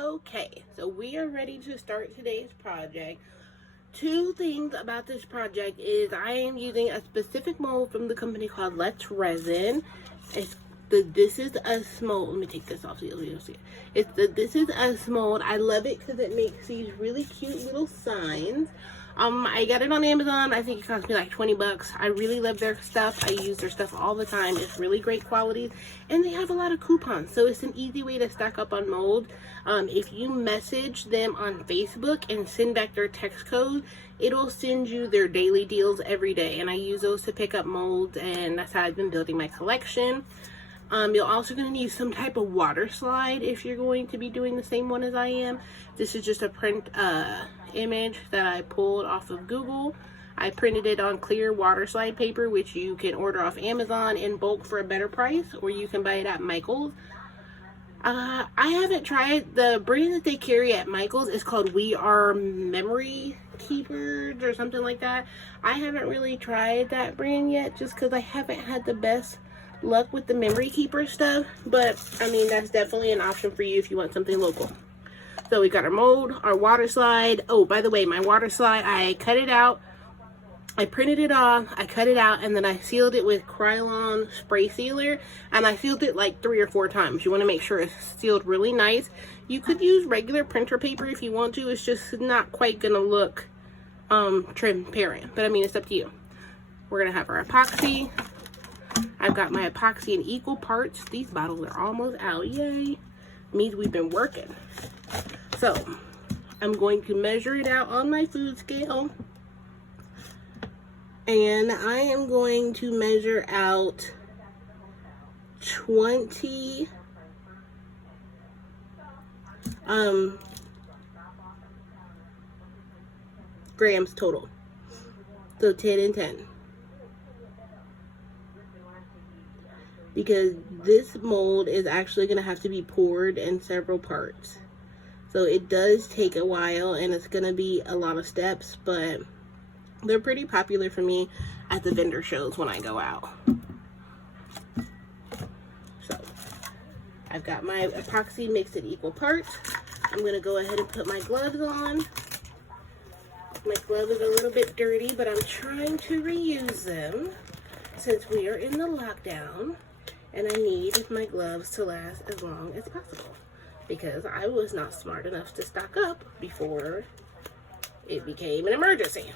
Okay, so we are ready to start today's project. Two things about this project is I am using a specific mold from the company called Let Resin. This is Us mold. Let me take this off so you'll see it. It's the This is Us mold. I love it because it makes these really cute little signs. I got it on Amazon. I think it cost me like 20 bucks. I really love their stuff. I use their stuff all the time. It's really great quality, and they have a lot of coupons, so it's an easy way to stock up on mold. If you message them on Facebook and send back their text code, it'll send you their daily deals every day, and I use those to pick up molds, and that's how I've been building my collection. You're also going to need some type of water slide if you're going to be doing the same one as I am. This is just a print image that I pulled off of Google. I printed it on clear water slide paper, which you can order off Amazon in bulk for a better price, or you can buy it at Michael's. I haven't tried the brand that they carry at Michael's. Is called We Are Memory Keepers or something like that. I haven't really tried that brand yet, just because I haven't had the best luck with the memory keeper stuff, but I mean, that's definitely an option for you if you want something local. So we got our mold, our water slide. Oh, by the way, my water slide, I cut it out, I printed it off, I cut it out, and then I sealed it with Krylon spray sealer, and I sealed it like 3 or 4 times. You want to make sure it's sealed really nice. You could use regular printer paper if you want to. It's just not quite gonna look transparent, but I mean, it's up to you. We're gonna have our epoxy. I've got my epoxy in equal parts. These bottles are almost out. Yay. Means we've been working. So, I'm going to measure it out on my food scale. And I am going to measure out 20 grams total. So 10 and 10. Because this mold is actually going to have to be poured in several parts. So it does take a while, and it's going to be a lot of steps, but they're pretty popular for me at the vendor shows when I go out. So I've got my epoxy mixed in equal parts. I'm going to go ahead and put my gloves on. My glove is a little bit dirty, but I'm trying to reuse them since we are in the lockdown. And I need my gloves to last as long as possible, because I was not smart enough to stock up before it became an emergency.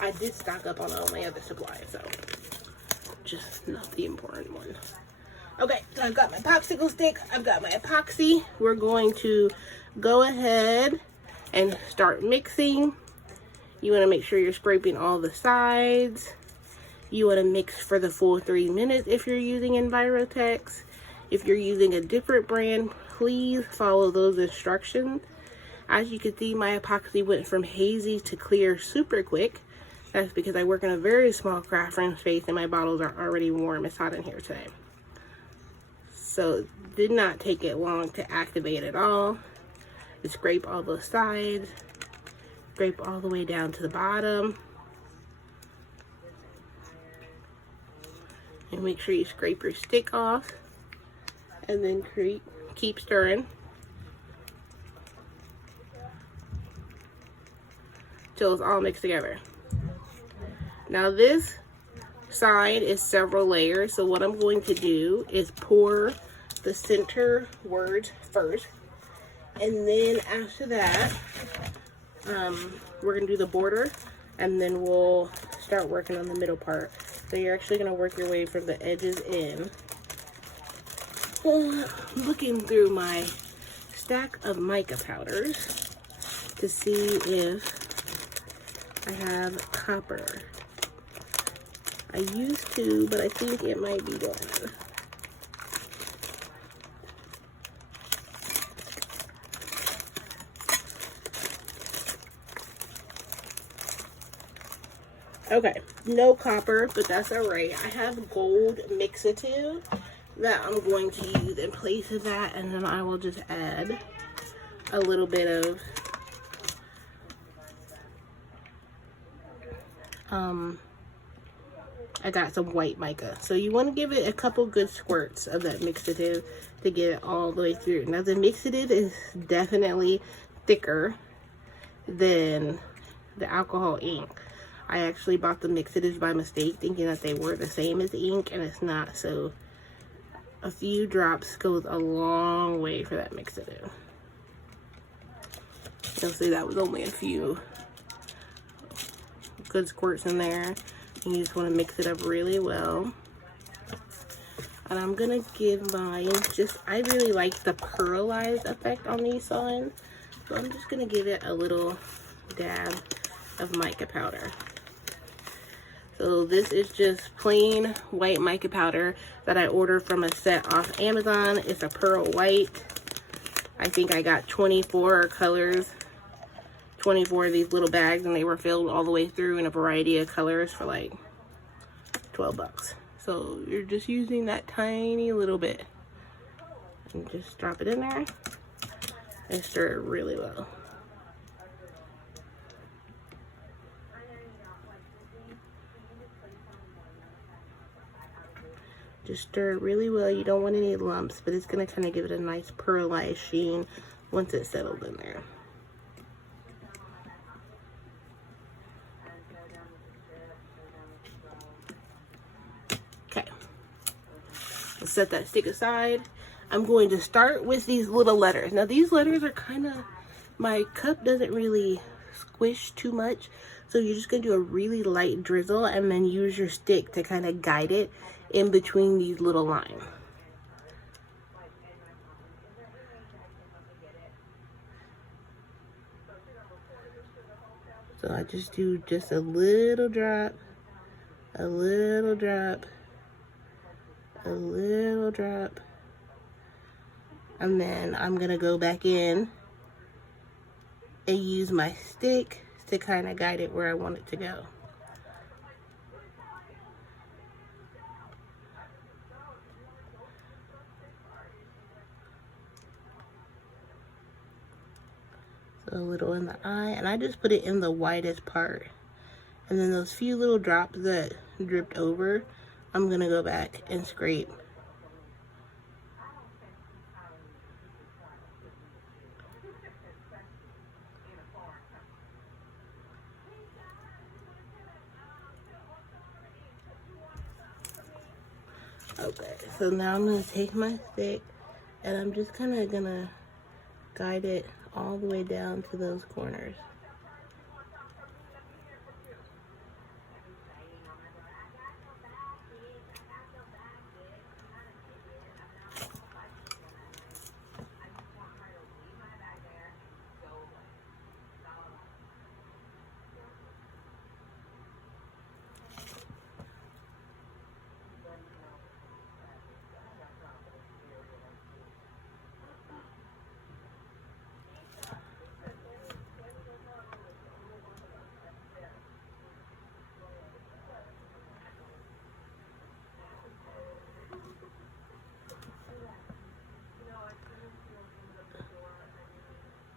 I did stock up on all my other supplies, so just not the important one. Okay, so I've got my popsicle stick, I've got my epoxy. We're going to go ahead and start mixing. You want to make sure you're scraping all the sides. You want to mix for the full 3 minutes if you're using EnviroTex. If you're using a different brand, please follow those instructions. As you can see, my epoxy went from hazy to clear super quick. That's because I work in a very small craft room space and my bottles are already warm. It's hot in here today. So it did not take it long to activate it all. You scrape all the sides, scrape all the way down to the bottom. And make sure you scrape your stick off, and then keep stirring till it's all mixed together. Now this side is several layers, so what I'm going to do is pour the center words first, and then after that we're going to do the border, and then we'll start working on the middle part. So you're actually going to work your way from the edges in. Looking through my stack of mica powders to see if I have copper. I used to, but I think it might be gone. Okay, no copper, but that's all right. I have gold mixative that I'm going to use in place of that, and then I will just add a little bit of I got some white mica. So you want to give it a couple good squirts of that mixative to get it all the way through. Now the mixative is definitely thicker than the alcohol ink. I actually bought the mixatives by mistake, thinking that they were the same as ink, and it's not. So a few drops goes a long way for that mixative. You'll see that was only a few good squirts in there. And you just want to mix it up really well. And I'm gonna give mine I really like the pearlized effect on these signs. So I'm just gonna give it a little dab of mica powder. So this is just plain white mica powder that I ordered from a set off Amazon. It's a pearl white. I think I got 24 colors, 24 of these little bags, and they were filled all the way through in a variety of colors for like 12 bucks. So you're just using that tiny little bit. And just drop it in there and stir it really well. Just stir it really well. You don't want any lumps, but it's going to kind of give it a nice pearlized sheen once it's settled in there. Okay. Let's set that stick aside. I'm going to start with these little letters. Now these letters are kind of, my cup doesn't really squish too much. So you're just going to do a really light drizzle and then use your stick to kind of guide it in between these little lines. So I just do just a little drop, a little drop, a little drop. And then I'm going to go back in and use my stick to kind of guide it where I want it to go. So a little in the eye, and I just put it in the widest part. And then those few little drops that dripped over, I'm gonna go back and scrape. Okay, so now I'm gonna take my stick and I'm just kind of gonna guide it all the way down to those corners.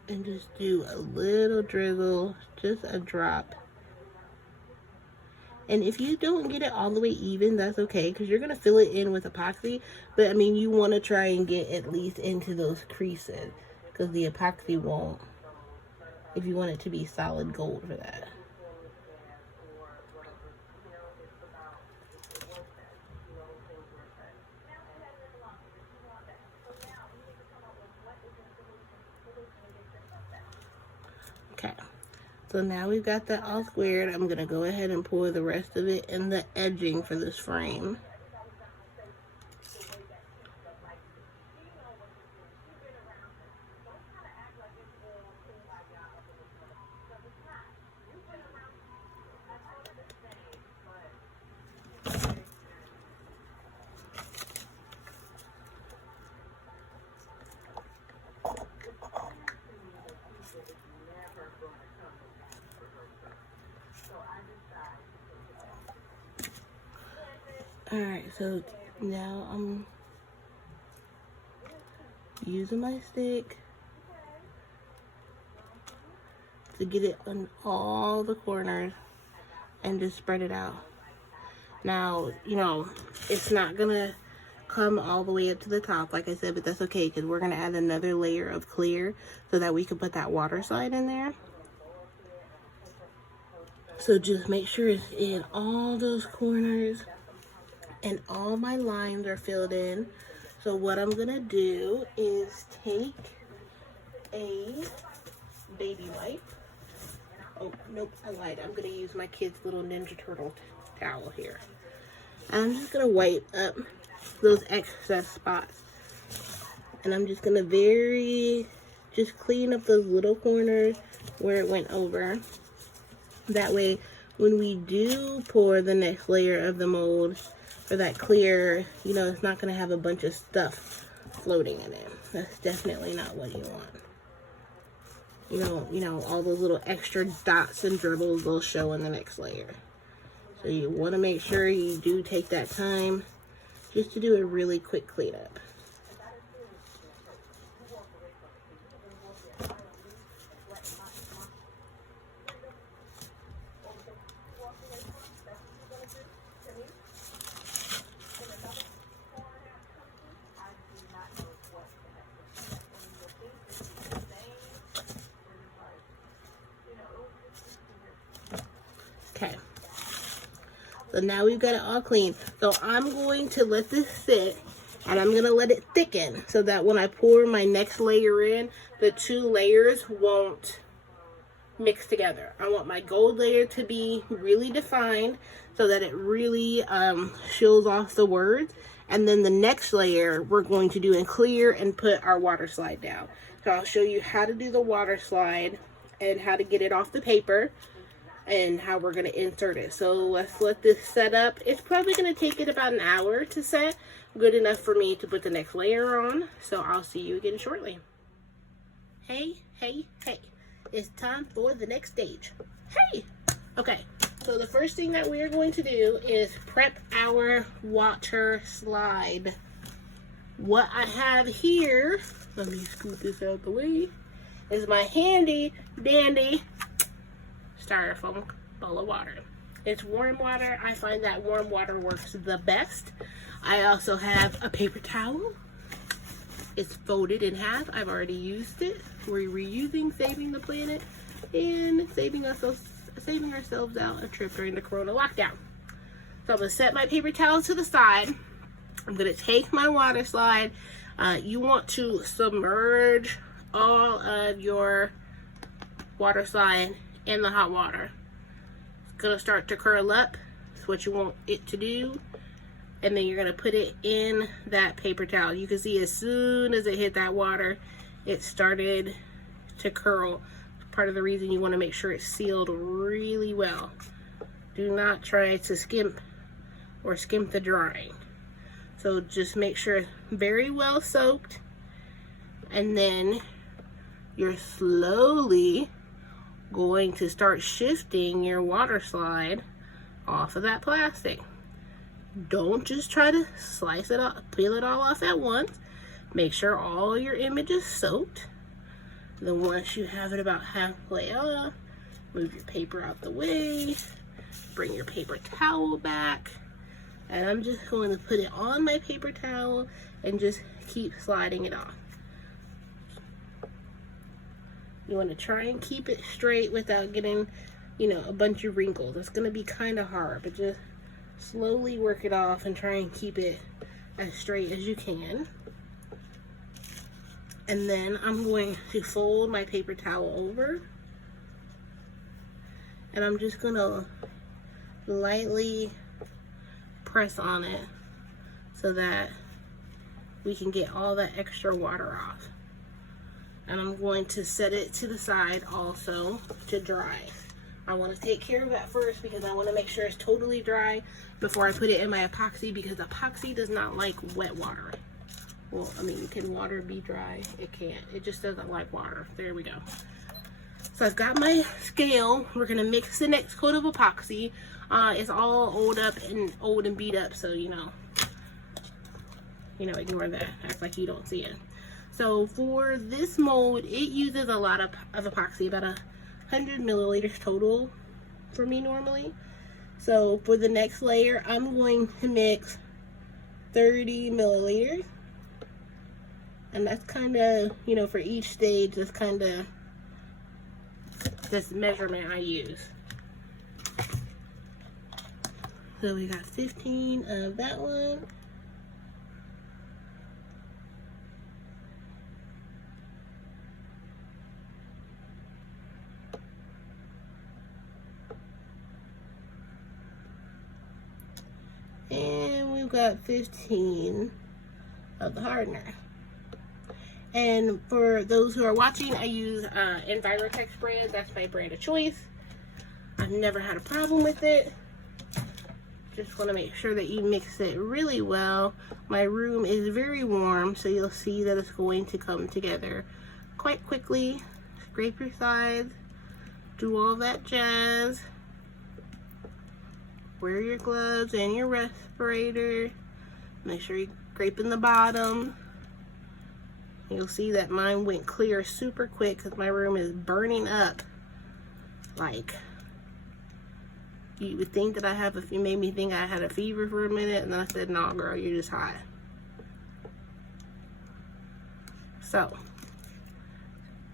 And just do a little drizzle, just a drop. And if you don't get it all the way even, that's okay, because you're going to fill it in with epoxy. But, I mean, you want to try and get at least into those creases, because the epoxy won't, if you want it to be solid gold for that. Okay, so now we've got that all squared. I'm gonna go ahead and pour the rest of it in the edging for this frame. Alright, so now I'm using my stick to get it on all the corners and just spread it out. Now, you know, it's not gonna come all the way up to the top, like I said, but that's okay because we're going to add another layer of clear so that we can put that water slide in there. So just make sure it's in all those corners and all my lines are filled in. So what I'm going to do is take a baby wipe. Oh, nope, I lied. I'm going to use my kid's little Ninja Turtle towel here. I'm just going to wipe up those excess spots. And I'm just going to just clean up those little corners where it went over. That way, when we do pour the next layer of the mold for that clear, you know, it's not going to have a bunch of stuff floating in it. That's definitely not what you want. You know, all those little extra dots and dribbles will show in the next layer. So you want to make sure you do take that time just to do a really quick cleanup. Okay, so now we've got it all clean. So I'm going to let this sit and I'm going to let it thicken so that when I pour my next layer in, the two layers won't mix together. I want my gold layer to be really defined so that it really shows off the words. And then the next layer we're going to do in clear and put our water slide down. So I'll show you how to do the water slide and how to get it off the paper and how we're going to insert it. So let's let this set up. It's probably going to take it about an hour to set. Good enough for me to put the next layer on. So I'll see you again shortly. Hey, hey, hey. It's time for the next stage. Hey! Okay, so the first thing that we are going to do is prep our water slide. What I have here, let me scoot this out of the way, is my handy dandy styrofoam bowl of water. It's warm water. I find that warm water works the best. I also have a paper towel. It's folded in half. I've already used it. We're reusing, saving the planet, and saving ourselves out a trip during the Corona lockdown. So I'm gonna set my paper towel to the side. I'm gonna take my water slide. You want to submerge all of your water slide in the hot water. It's gonna start to curl up. That's what you want it to do. And then you're gonna put it in that paper towel. You can see as soon as it hit that water, it started to curl. Part of the reason you wanna make sure it's sealed really well. Do not try to skimp the drying. So just make sure it's very well soaked. And then you're slowly going to start shifting your water slide off of that plastic. Don't just try to slice it off, peel it all off at once. Make sure all your image is soaked. Then once you have it about halfway off, move your paper out the way, bring your paper towel back, and I'm just going to put it on my paper towel and just keep sliding it off. You want to try and keep it straight without getting, you know, a bunch of wrinkles. It's going to be kind of hard, but just slowly work it off and try and keep it as straight as you can. And then I'm going to fold my paper towel over. And I'm just going to lightly press on it so that we can get all that extra water off. And I'm going to set it to the side also to dry. I want to take care of that first because I want to make sure it's totally dry before I put it in my epoxy, because epoxy does not like wet water. Well, I mean, can water be dry? It can't. It just doesn't like water. There we go. So I've got my scale. We're going to mix the next coat of epoxy. It's all old and beat up, so you know, ignore that. Act like you don't see it. So for this mold, it uses a lot of epoxy, about 100 milliliters total for me normally. So for the next layer, I'm going to mix 30 milliliters. And that's kind of, you know, for each stage, that's kind of this measurement I use. So we got 15 of that one. And we've got 15 of the hardener. And for those who are watching, I use EnviroTex brand. That's my brand of choice. I've never had a problem with it. Just want to make sure that you mix it really well. My room is very warm, so you'll see that it's going to come together quite quickly. Scrape your sides. Do all that jazz. Wear your gloves and your respirator. Make sure you scrape in the bottom. You'll see that mine went clear super quick because my room is burning up. Like, you would think that I have you made me think I had a fever for a minute, and then I said, nah, girl, you're just hot. So,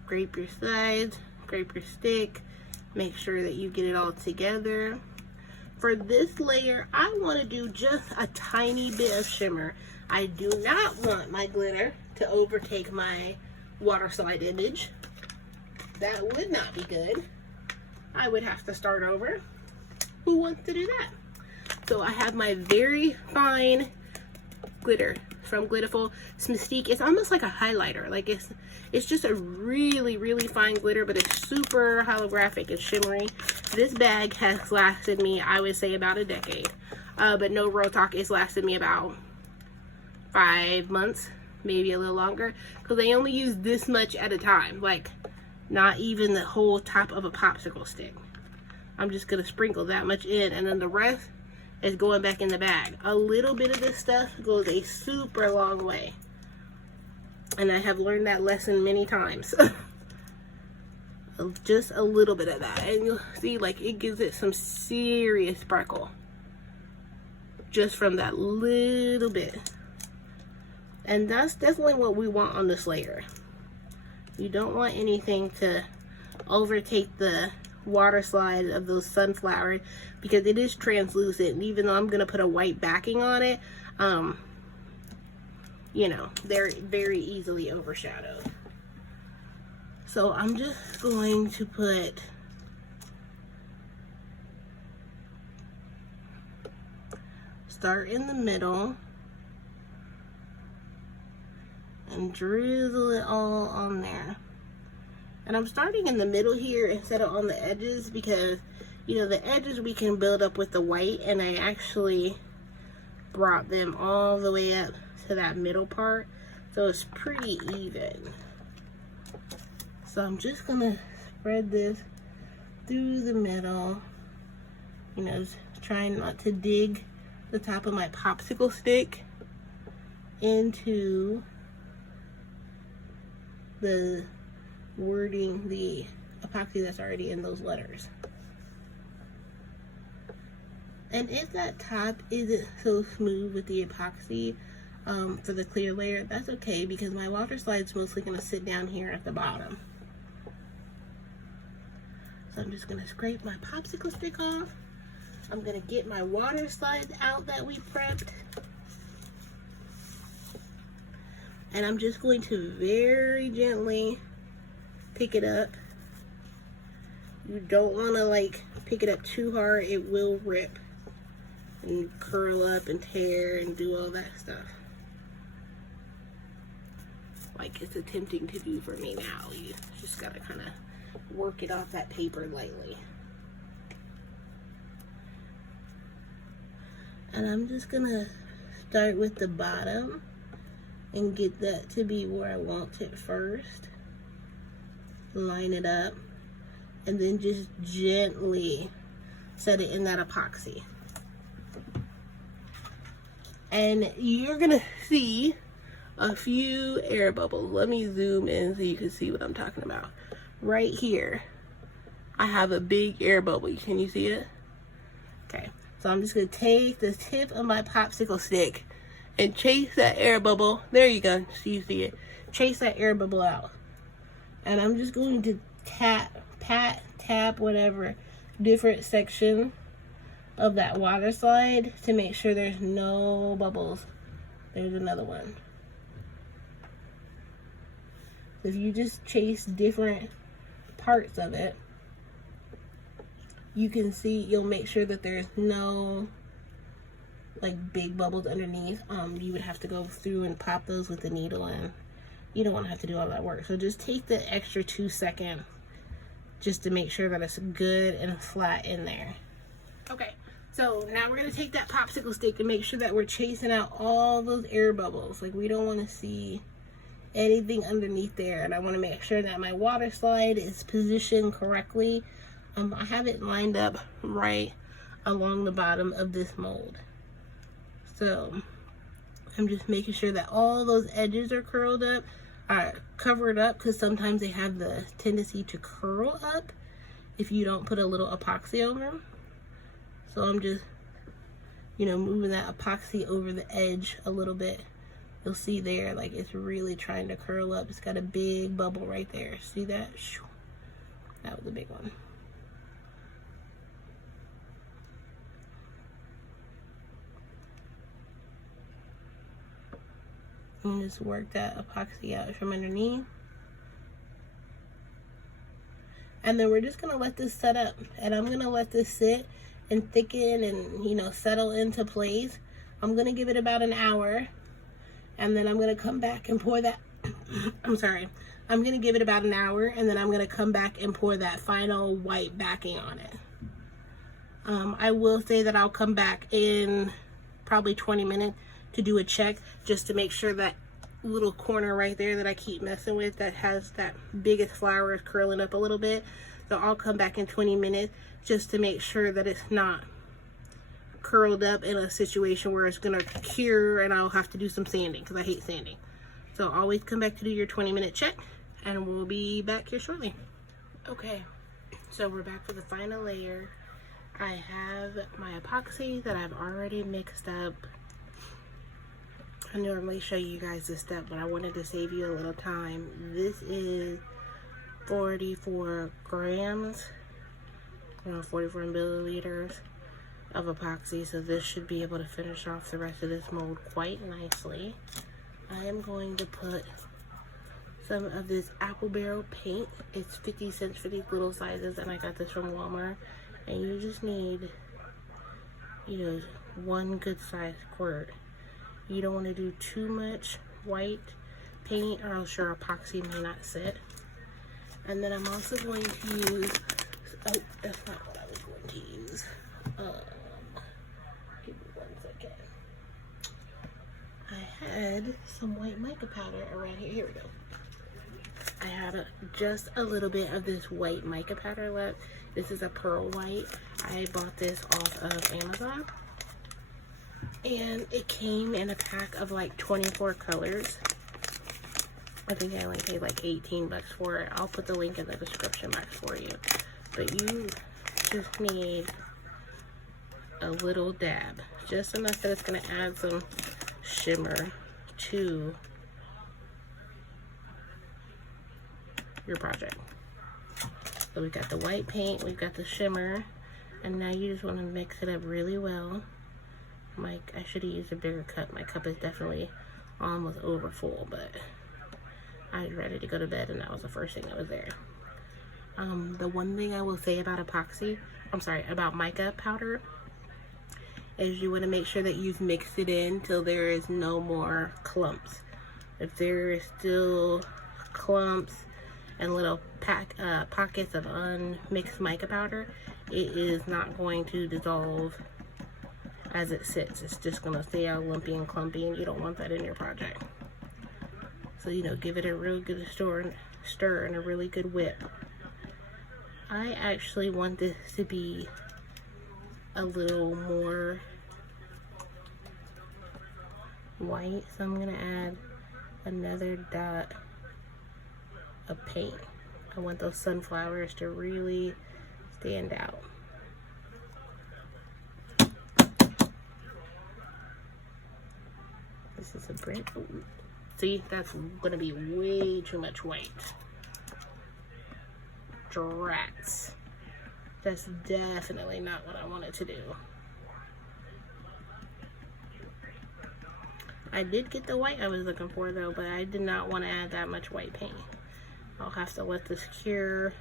scrape your sides, scrape your stick, make sure that you get it all together. For this layer, I want to do just a tiny bit of shimmer. I do not want my glitter to overtake my water slide image. That would not be good. I would have to start over. Who wants to do that? So I have my very fine glitter from Glitterful. It's Mystique. It's almost like a highlighter. Like it's just a really, really fine glitter, but it's super holographic and shimmery. This bag has lasted me, I would say, about a decade. But no real talk, it's lasted me about 5 months, maybe a little longer, because they only use this much at a time. Like, not even the whole top of a popsicle stick. I'm just gonna sprinkle that much in, and then the rest is going back in the bag. A little bit of this stuff goes a super long way, and I have learned that lesson many times. Just a little bit of that, and you'll see, like, it gives it some serious sparkle just from that little bit. And that's definitely what we want on this layer. You don't want anything to overtake the water slide of those sunflowers, because it is translucent. And even though I'm going to put a white backing on it, you know, they're very easily overshadowed. So I'm just going to start in the middle and drizzle it all on there. And I'm starting in the middle here instead of on the edges, because, you know, the edges we can build up with the white, and I actually brought them all the way up to that middle part, so it's pretty even. So I'm just gonna spread this through the middle, you know, trying not to dig the top of my popsicle stick into the wording, the epoxy that's already in those letters. And if that top isn't so smooth with the epoxy for the clear layer, that's okay, because my water slide's mostly going to sit down here at the bottom. So I'm just going to scrape my popsicle stick off. I'm going to get my water slides out that we prepped. And I'm just going to very gently pick it up. You don't want to, like, pick it up too hard. It will rip and curl up and tear and do all that stuff, like it's attempting to do for me now. You just gotta kind of work it off that paper lightly. And I'm just gonna start with the bottom and get that to be where I want it first. Line it up, and then just gently set it in that epoxy. And you're gonna see a few air bubbles. Let me zoom in so you can see what I'm talking about. Right here, I have a big air bubble. Can you see it? Okay, so I'm just gonna take the tip of my popsicle stick and chase that air bubble. There you go. So you see it. Chase that air bubble out. And I'm just going to tap, whatever, different section of that water slide to make sure there's no bubbles. There's another one. If you just chase different parts of it, you can see, you'll make sure that there's no like big bubbles underneath. You would have to go through and pop those with the needle, and you don't want to have to do all that work. So just take the extra 2 seconds just to make sure that it's good and flat in there. Okay, so now we're gonna take that popsicle stick and make sure that we're chasing out all those air bubbles. Like, we don't want to see anything underneath there, and I want to make sure that my water slide is positioned correctly. I have it lined up right along the bottom of this mold, so I'm just making sure that all those edges are curled up, covered up, because sometimes they have the tendency to curl up if you don't put a little epoxy over them. So I'm just, you know, moving that epoxy over the edge a little bit. You'll see there, like, it's really trying to curl up. It's got a big bubble right there. See that? That was a big one. And just work that epoxy out from underneath. And then we're just gonna let this set up, and I'm gonna let this sit and thicken and, you know, settle into place. I'm gonna give it about an hour, and then I'm gonna come back and pour that I'm gonna give it about an hour, and then I'm gonna come back and pour that final white backing on it. I will say that I'll come back in probably 20 minutes to do a check, just to make sure that little corner right there that I keep messing with, that has that biggest flower, is curling up a little bit. So I'll come back in 20 minutes just to make sure that it's not curled up in a situation where it's gonna cure and I'll have to do some sanding, because I hate sanding. So always come back to do your 20-minute check, and we'll be back here shortly. Okay, so we're back for the final layer. I have my epoxy that I've already mixed up. I normally show you guys this step, but I wanted to save you a little time. This is 44 grams, 44 milliliters of epoxy, so this should be able to finish off the rest of this mold quite nicely. I am going to put some of this apple barrel paint. It's 50 cents for these little sizes, and I got this from Walmart. And you just need, you know, one good size squirt. You don't want to do too much white paint, or else your epoxy may not sit. And then I'm also going to use, oh, that's not what I was going to use. Give me 1 second. I had some white mica powder around here. Here we go. I have just a little bit of this white mica powder left. This is a pearl white. I bought this off of Amazon, and it came in a pack of like 24 colors. I think I only paid like 18 bucks for it. I'll put the link in the description box for you. But you just need a little dab, just enough that it's going to add some shimmer to your project. So we've got the white paint, we've got the shimmer, and now you just want to mix it up really well. I should have used a bigger cup. My cup is definitely almost over full, but I was ready to go to bed, and that was the first thing that was there. The one thing I will say about about mica powder, is you want to make sure that you've mixed it in till there is no more clumps. If there is still clumps and little pockets of unmixed mica powder, it is not going to dissolve as it sits. It's just going to stay all lumpy and clumpy, and you don't want that in your project. So, you know, give it a real good stir and a really good whip. I actually want this to be a little more white, so I'm going to add another dot of paint. I want those sunflowers to really stand out. This is a brand. Ooh. See, that's gonna be way too much white. Drats. That's definitely not what I wanted to do. I did get the white I was looking for though, but I did not want to add that much white paint. I'll have to let this cure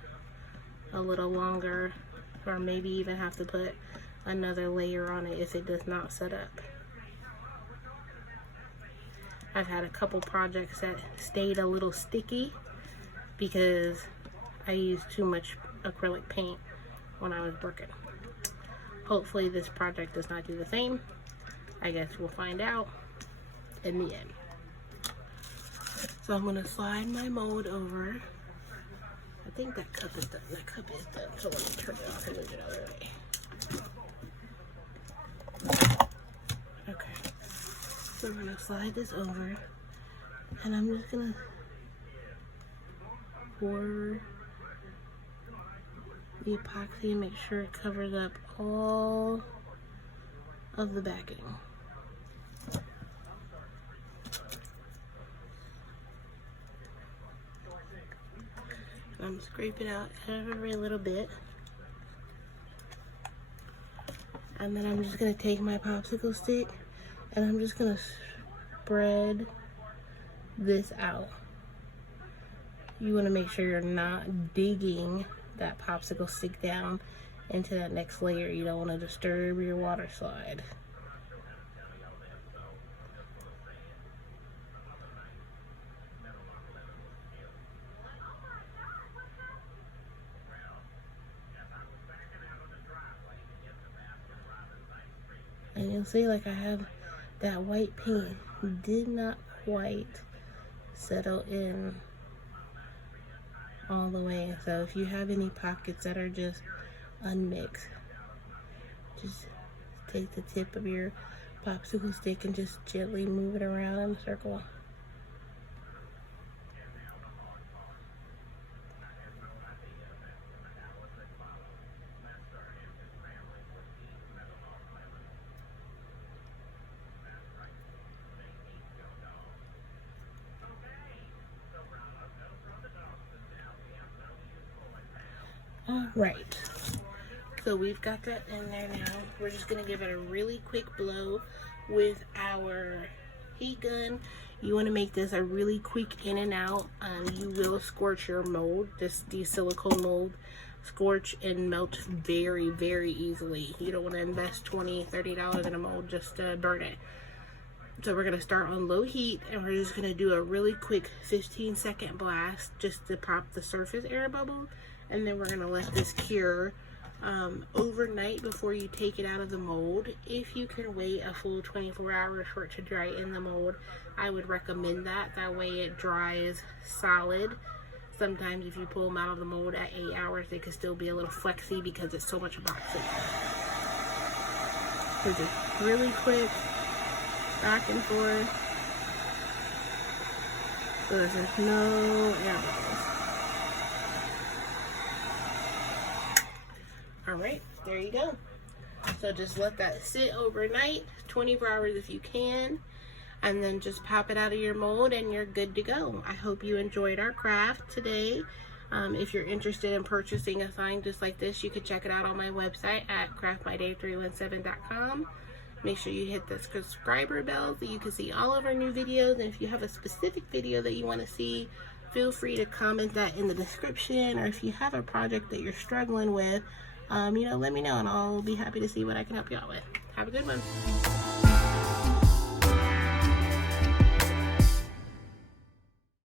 a little longer, or maybe even have to put another layer on it if it does not set up. I've had a couple projects that stayed a little sticky because I used too much acrylic paint when I was working. Hopefully this project does not do the same. I guess we'll find out in the end. So I'm gonna slide my mold over. I think that cup is done. That cup is done. So let me turn it off and move it out of the way. Okay. So I'm gonna slide this over, and I'm just gonna pour the epoxy and make sure it covers up all of the backing. I'm scraping out every little bit. And then I'm just gonna take my popsicle stick and I'm just gonna spread this out. You wanna make sure you're not digging that popsicle stick down into that next layer. You don't wanna disturb your water slide. And you'll see, like, I have that white paint did not quite settle in all the way. So if you have any pockets that are just unmixed, just take the tip of your popsicle stick and just gently move it around in a circle. Alright, so we've got that in there now. We're just going to give it a really quick blow with our heat gun. You want to make this a really quick in and out. You will scorch your mold. These silicone mold scorch and melt very, very easily. You don't want to invest $20, $30 in a mold just to burn it. So we're going to start on low heat, and we're just going to do a really quick 15-second blast just to pop the surface air bubble. And then we're going to let this cure overnight before you take it out of the mold. If you can wait a full 24 hours for it to dry in the mold, I would recommend that. That way it dries solid. Sometimes if you pull them out of the mold at 8 hours, they can still be a little flexy because it's so much epoxy. So just really quick, back and forth. So there's no air bubbles. Alright, there you go. So just let that sit overnight, 24 hours if you can, and then just pop it out of your mold and you're good to go. I hope you enjoyed our craft today. If you're interested in purchasing a sign just like this, you can check it out on my website at craftmyday317.com. Make sure you hit the subscriber bell so you can see all of our new videos. And if you have a specific video that you want to see, feel free to comment that in the description. Or if you have a project that you're struggling with, let me know and I'll be happy to see what I can help you out with. Have a good one.